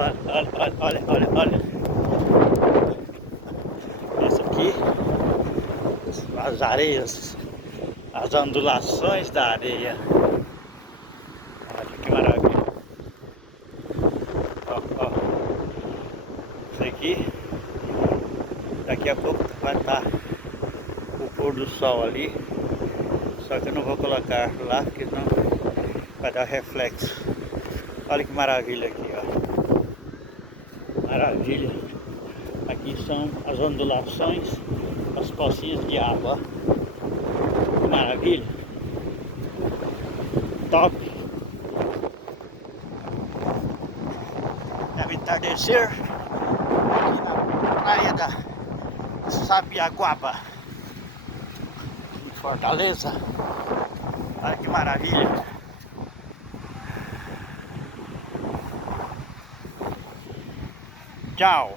Olha. Essa aqui, as areias, as ondulações da areia. Olha que maravilha. Ó. Isso aqui, daqui a pouco vai estar o pôr do sol ali. Só que eu não vou colocar lá, porque senão vai dar reflexo. Olha que maravilha aqui, ó. Maravilha. Aqui são as ondulações, as pocinhas de água. Que maravilha. Top. É o entardecer aqui na praia da Sabiaguaba, em Fortaleza. Olha que maravilha. Tchau.